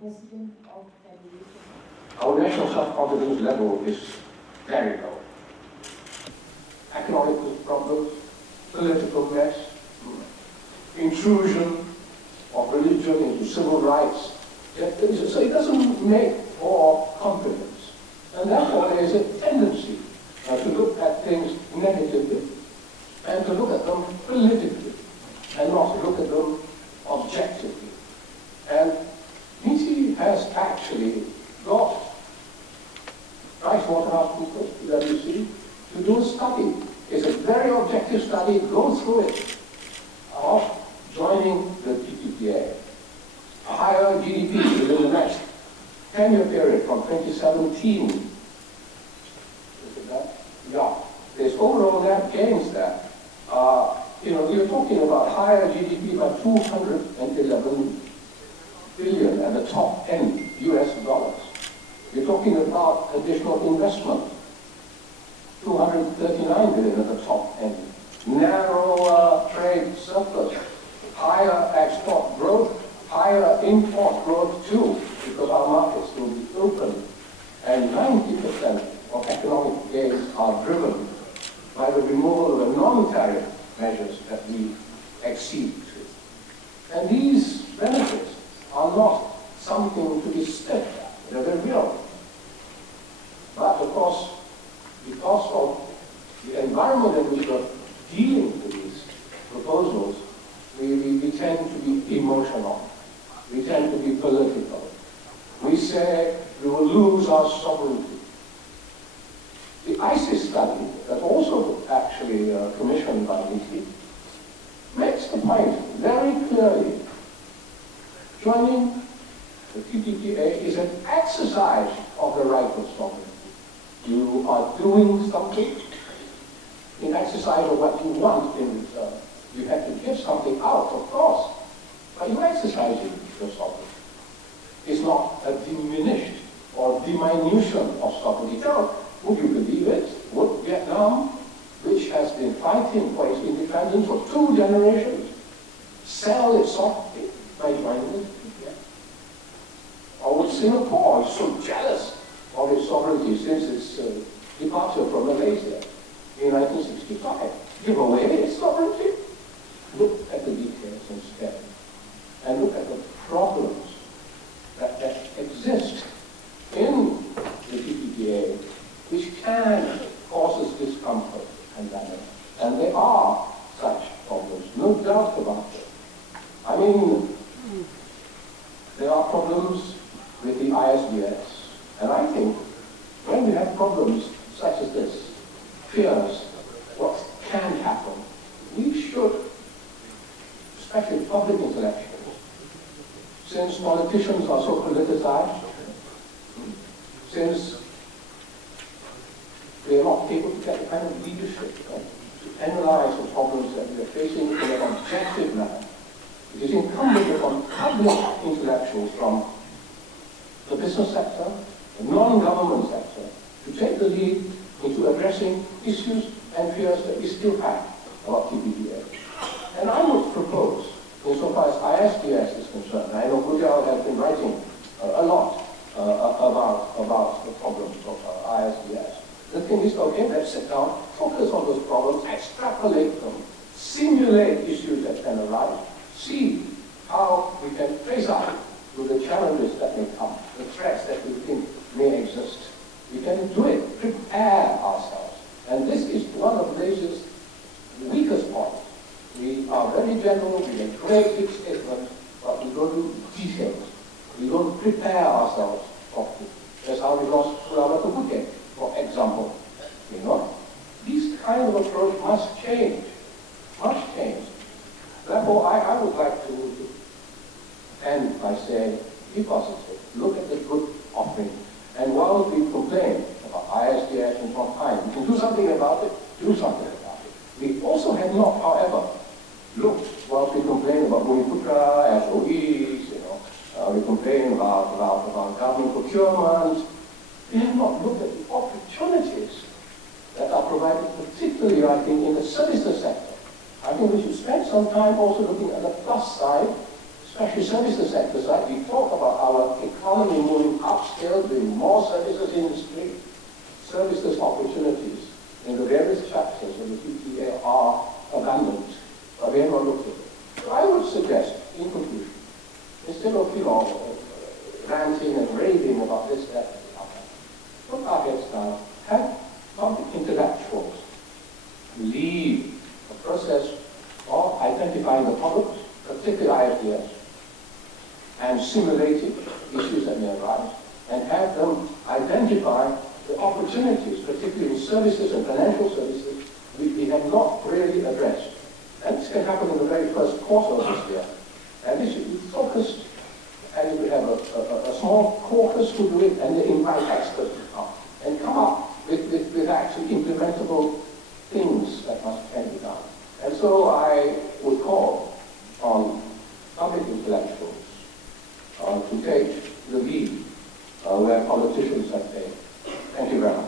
President of Federation. Our national self-confidence level is very low. Economic problems, political mess, intrusion of religion into civil rights. So it doesn't make for confidence. And therefore there is a tendency to look at things negatively and to look at them politically and not to look at them objectively. And MITI has actually got PricewaterhouseCoopers, PwC, to do a study. It's a very objective study. Go through it of joining the TPPA. A higher GDP within the next 10-year period from 2017. Is it that? Yeah. There's overall net gains there. You're talking about higher GDP by 211 billion at the top end, US dollars. You're talking about additional investment, 239 billion at the top end. Narrower trade surplus, higher export growth, higher import growth too, because our markets will be open. And 90% of economic gains are driven by the removal of the non-tariff measures that we accede to. And these benefits are not something to be sniffed at. They're very real. But of course, because of the environment in which we're dealing with these proposals, we tend to be emotional. We tend to be political. We say we will lose our sovereignty. The ISIS study, that's also actually commissioned by MITI, makes the point very clearly. Joining the TPPA is an exercise of the right of sovereignty. You are doing something in exercise of what you want in return. You have to give something out, of course, but you're exercising your sovereignty. It's not a diminished or diminution of sovereignty. Now, would you believe it? Would Vietnam, which has been fighting for its independence for 2 generations, sell its sovereignty by joining the TPPA? Or would Singapore, is so jealous of its sovereignty since its departure from Malaysia in 1965, give away its sovereignty? Look at the details instead, and look at the problems that exist in the TPPA, which can cause us discomfort and damage. And there are such problems, no doubt about it. I mean, there are problems with the ISDS, and I think when we have problems such as this, fears what can happen, we should, especially public intellectuals, since politicians are so politicized, since they are not able to get the kind of leadership to analyze the problems that we are facing in an objective manner, it is incumbent upon public intellectuals from the business sector, the non-government sector, to take the lead into addressing issues and fears that we still have about TPPA. And I would propose, insofar as ISDS is concerned, I know Munir has been writing a lot about the problems of ISDS. The thing is, okay, let's sit down, focus on those problems, extrapolate them, simulate issues that can arise, see how we can face up to the challenges that may come, the threats that we think may exist. We can do it, prepare ourselves. And this is one of Malaysia's weakest points. We are very general, we make great big statements, but we don't do details. We don't prepare ourselves properly. That's how we lost Muamalat, for example. This kind of approach must change. Must change. Therefore, I would like to end by saying, be positive. Look at the good offering. And while we complain about ISDS and from time, we can do something about it, do something about it. We also have not, however, looked, whilst we complain about Munir, SOEs, we complain about government procurement, we have not looked at the opportunities that are provided, particularly, I think, in the services sector. I think we should spend some time also looking at the plus side, especially services sectors, right? We talk about our economy moving upscale, doing more services industry, services opportunities in the various chapters of the TPPA are abundant, but we have not looked at it. So I would suggest, in conclusion, instead of, ranting and raving about this, that, and the other, put our heads down, have public intellectuals lead a process of identifying the problems, particularly IFDS, and simulating issues that may arise, and have them identify the opportunities, particularly in services and financial services, we have not really addressed. And this can happen in the very first quarter of this year. And this should be focused, and we have a small caucus to do it, and they invite experts to come and come up with actually implementable things that can be done. And so I would call on public intellectuals to take the lead where politicians have failed. Thank you very much.